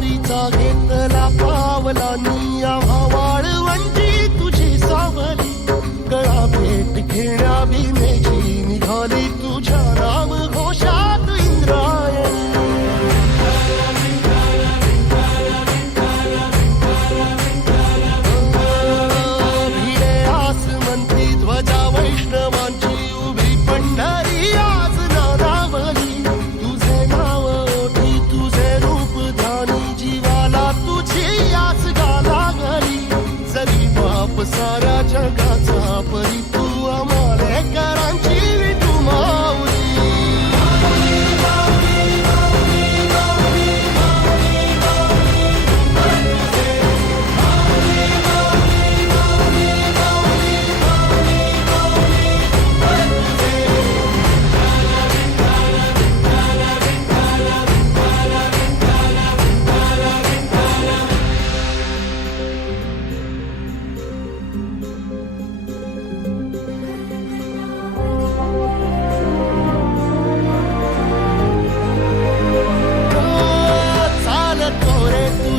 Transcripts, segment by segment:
वारीचा घेतला पावला निया वाळवंटी तुझी सावली. गळा भेट घेण्या बाप साऱ्या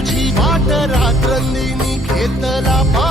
तुझी वाट रात्रंदिनी घेतला पा